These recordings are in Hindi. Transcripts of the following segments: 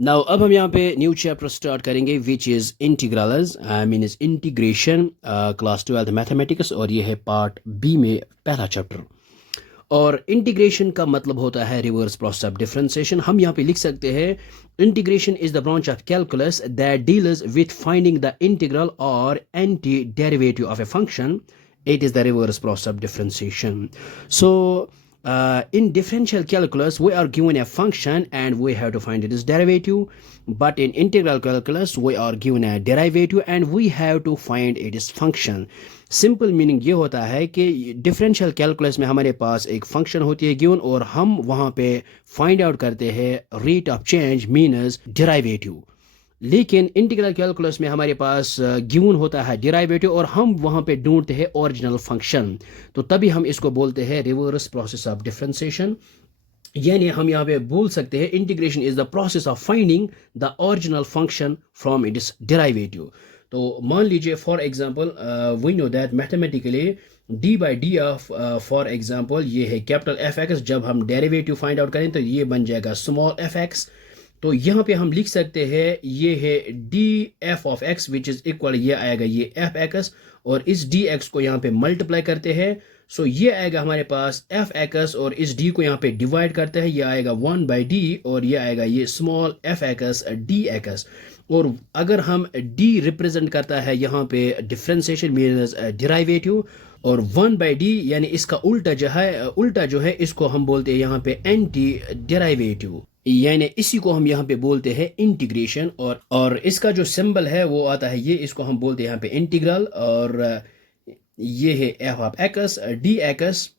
नाउ अब हम यहाँ पे न्यू चैप्टर स्टार्ट करेंगे which is integrals I mean is integration class 12 mathematics और ये है पार्ट बी में पहला चैप्टर। और इंटीग्रेशन का मतलब होता है रिवर्स प्रोसेस ऑफ डिफरेंशिएशन। हम यहाँ पे लिख सकते हैं integration is the branch of calculus that deals with finding the integral और anti derivative of a function. It is the reverse process of differentiation. So in differential calculus we are given a function and we have to find its derivative, but in integral calculus we are given a derivative and we have to find its function. Simple meaning ये होता है कि डिफरेंशियल कैलकुलस में हमारे पास एक फंक्शन होती है गिवन और हम वहाँ पे फाइंड आउट करते हैं रेट ऑफ चेंज मीनस डेरिवेटिव। लेकिन इंटीग्रल कैलकुलस में हमारे पास गिवन होता है डेरिवेटिव और हम वहाँ पे ढूंढते हैं ओरिजिनल फंक्शन, तो तभी हम इसको बोलते हैं रिवर्स प्रोसेस ऑफ डिफरेंशिएशन। यानी हम यहाँ पे बोल सकते हैं integration is the process of finding the original function from its derivative. तो मान लीजिए for example we know that mathematically D by D of for example ये है कैपिटल एफ एक्स। जब हम डेरिवेटिव फाइंड आउट करें तो ये बन जाएगा स्मॉल एफ एक्स। तो यहाँ पे हम लिख सकते हैं ये है D F of x which is equal, ये आएगा ये एफ एक्स और इस डी एक्स को यहाँ पे मल्टीप्लाई करते हैं। सो ये आएगा हमारे पास एफ एक्स और इस डी को यहाँ पे डिवाइड करते हैं, ये आएगा 1 बाई डी और ये आएगा ये small F x D X. और अगर हम डी रिप्रेजेंट करता है यहाँ पे डिफरेंशिएशन मीन्स डेरिवेटिव और 1 बाई डी यानी इसका उल्टा जो है इसको हम बोलते हैं यहाँ पे एंटी डेरिवेटिव, यानी इसी को हम यहाँ पे बोलते हैं इंटीग्रेशन। और इसका जो सिंबल है वो आता है ये, इसको हम बोलते हैं यहाँ पे इंटीग्रल। और ये है F of X D X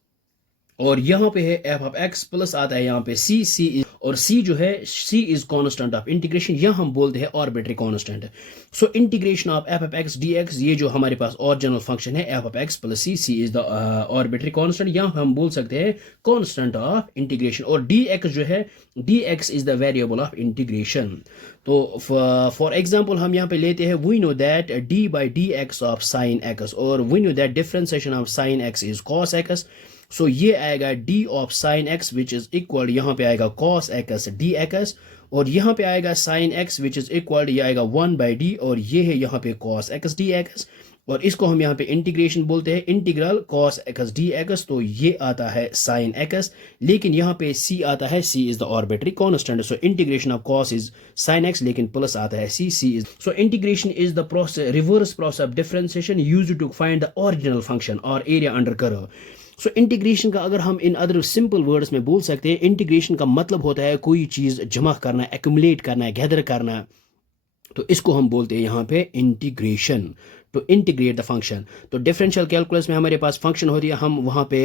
और यहाँ पे है एफ ऑफ एक्स प्लस आता है यहाँ पे सी और सी जो है C is constant of integration, यहाँ हम बोलते हैं arbitrary constant. So integration of F of X D X, ये जो हमारे पास ओरिजिनल फंक्शन है F of X plus C is the arbitrary constant, यहाँ हम बोल सकते हैं कांस्टेंट ऑफ इंटीग्रेशन। और डी एक्स जो है D X is the variable of integration. तो फॉर एग्जाम्पल हम यहाँ पे लेते हैं we know that D by D x of sin x और we know that differentiation of sin x is cos x. So ये आएगा d of sin x which is equal, यहाँ पे आएगा कॉस एक्स डी एक्स और यहाँ पे आएगा sign x which is equal, ये आएगा 1 बाई डी और ये है यहाँ पे कॉस एक्स डी एक्स और इसको हम यहाँ पे इंटीग्रेशन बोलते हैं integral cos x D x. तो ये आता है साइन एक्स, लेकिन यहाँ पे सी आता है, C is the arbitrary constant. So integration of cos is sin x लेकिन प्लस आता है C is. So integration is the process reverse process of differentiation used to find the original function or area under curve. So integration का अगर हम इन अदर सिंपल वर्ड्स में बोल सकते हैं, इंटीग्रेशन का मतलब होता है कोई चीज़ जमा करना, एक्यूमुलेट करना, गैदर करना, तो इसको हम बोलते हैं यहाँ पे integration, to integrate the function. तो डिफरेंशियल कैलकुलस में हमारे पास फंक्शन होती है, हम वहाँ पे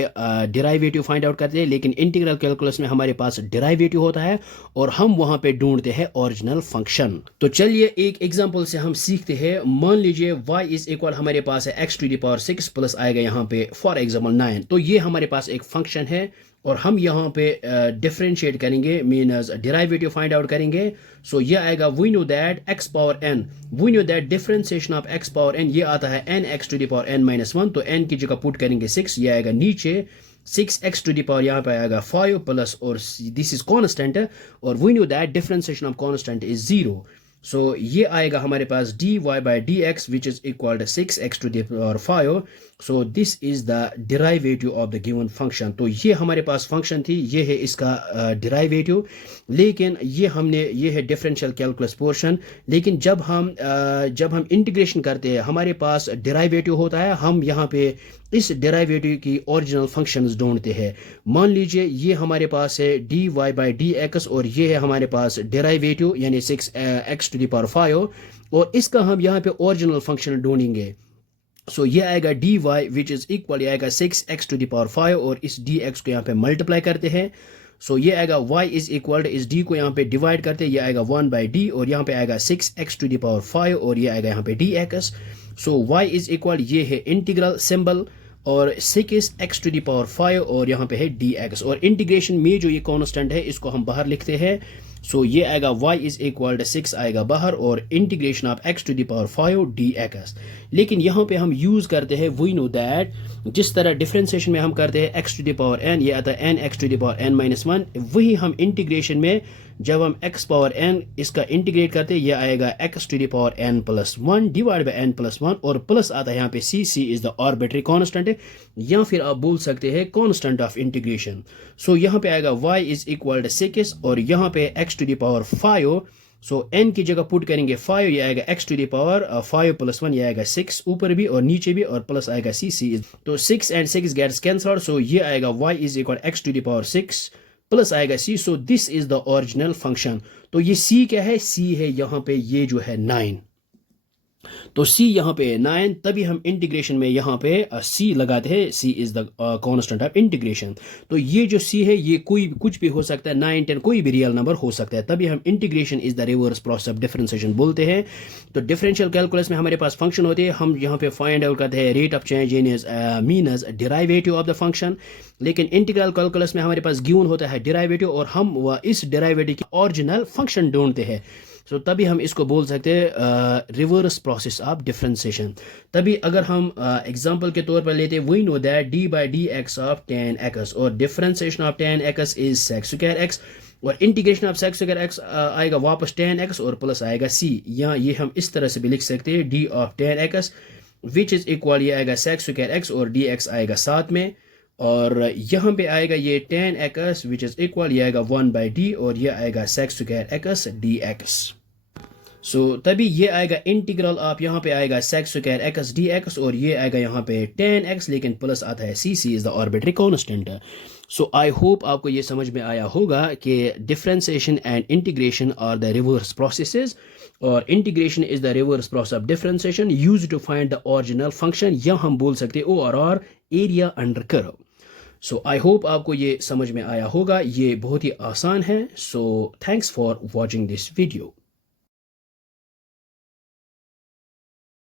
डेरिवेटिव फाइंड आउट करते हैं, लेकिन इंटीग्रल कैलकुलस में हमारे पास डेरिवेटिव होता है और हम वहाँ पे ढूंढते हैं ओरिजिनल फंक्शन। तो चलिए एक एग्जांपल से हम सीखते हैं। मान लीजिए y इज इक्वल हमारे पास है x to the power 6 plus आएगा यहाँ पे फॉर एग्जाम्पल 9। तो ये हमारे पास एक फंक्शन है और हम यहाँ पे डिफरेंशिएट करेंगे मीनस डेरिवेटिव फाइंड आउट करेंगे। सो ये आएगा we know that x power n, we know that differentiation of x power n ये आता है n x to the power n minus 1। तो n की जगह पुट करेंगे 6, ये आएगा नीचे 6x टू द पावर यहाँ पे आएगा 5 प्लस और दिस इज कांस्टेंट और we know that differentiation of constant is 0। So ये आएगा हमारे पास d Y by D x which is equal to 6x to the power 5। So this is the derivative of the given function. तो ये हमारे पास फंक्शन थी, ये है इसका डेरिवेटिव, लेकिन ये है डिफरेंशियल कैलकुलस पोर्शन। लेकिन जब हम इंटीग्रेशन करते हैं हमारे पास डेरिवेटिव होता है, हम यहाँ पे इस डेरिवेटिव की ओरिजिनल फंक्शंस ढूंढते हैं। मान लीजिए ये हमारे पास है D Y by D X और ये है हमारे पास डेरिवेटिव यानी 6x टू द पावर 5 और इसका हम यहाँ पे ओरिजिनल फंक्शन ढूंढेंगे। सो ये आएगा D Y which is equal आएगा 6x टू द पावर 5 और इस डी एक्स को यहाँ पे मल्टीप्लाई करते हैं। सो ये आएगा y इज इक्वल इस d को यहाँ पे डिवाइड करते हैं, ये आएगा 1 बाई डी और यहाँ पे आएगा 6x टू द पावर 5 और ये आएगा यहाँ पे dx। So y is equal ये है इंटीग्रल सिंबल और 6x टू द पावर 5 और यहाँ पे है dx और इंटीग्रेशन में जो ये कांस्टेंट है इसको हम बाहर लिखते हैं। सो ये आएगा y इज इक्वल टू 6 आएगा बाहर और integration of x to the power 5 dx। लेकिन यहाँ पे हम यूज करते हैं वी नो दैट जिस तरह डिफरेंशिएशन में हम करते हैं x to the power n, ये आता है n x to the power n minus one, वही हम इंटीग्रेशन में जब हम x पावर n इसका इंटीग्रेट करते हैं, ये आएगा x to the power n plus one divide by n plus one, और प्लस आता है यहाँ पे c is the arbitrary constant है, या फिर आप बोल सकते हैं कांस्टेंट ऑफ इंटीग्रेशन। सो यहाँ पे आएगा y इज इक्वल टू 6 और यहाँ पे x to the power 5, so n की जगह पुट करेंगे 5, ये आएगा x to the power 5 plus 1, ये आएगा 6 ऊपर भी और नीचे भी, और प्लस आएगा c तो 6 एंड 6 गेट्स कैंसल्ड, सो ये आएगा y is equal x to the power 6 plus आएगा c, so this is the original function. तो ये c क्या है, c है यहाँ पे ये जो है 9, तो c यहाँ पे 9, तभी हम इंटीग्रेशन में यहाँ पे c लगाते हैं, c is the constant of integration. तो ये जो c है ये कोई कुछ भी हो सकता है, 9 10 कोई भी रियल नंबर हो सकता है, तभी हम integration is the reverse process of differentiation बोलते हैं। तो डिफरेंशियल कैलकुलस में हमारे पास फंक्शन होते हैं, हम यहाँ पे फाइंड आउट करते हैं rate of change in mean as derivative of the function, लेकिन इंटीग्रल कैलकुलस में हमारे पास गिवन होता है डेरिवेटिव, और हम इस डेरिवेटिव की ओरिजिनल फंक्शन ढूंढते हैं। सो तभी हम इसको बोल सकते हैं रिवर्स प्रोसेस ऑफ डिफरेंशिएशन। तभी अगर हम एग्जांपल के तौर पर लेते हैं, we know that d by dx of tan x, और differentiation of tan x is sec square x, और integration of sec square x आएगा वापस tan x और प्लस आएगा c, या ये हम इस तरह से भी लिख सकते हैं d of tan x which is equal, ये आएगा sec स्क्वायर x और dx आएगा साथ में, और यहाँ पे आएगा ये tan x which is equal, ये आएगा 1 by d और ये आएगा sec स्क्वायर x dx। सो तभी ये आएगा इंटीग्रल ऑफ, यहाँ पे आएगा sec स्क्वायर x dx, और ये आएगा यहाँ पे tan x, लेकिन प्लस आता है c is the arbitrary constant. So I hope आपको ये समझ में आया होगा कि differentiation and integration are the reverse processes, और integration is the reverse process of differentiation used to find the original function, या हम बोल सकते हैं OR area under curve. So I hope आपको ये समझ में आया होगा, ये बहुत ही आसान है। So thanks for watching this video.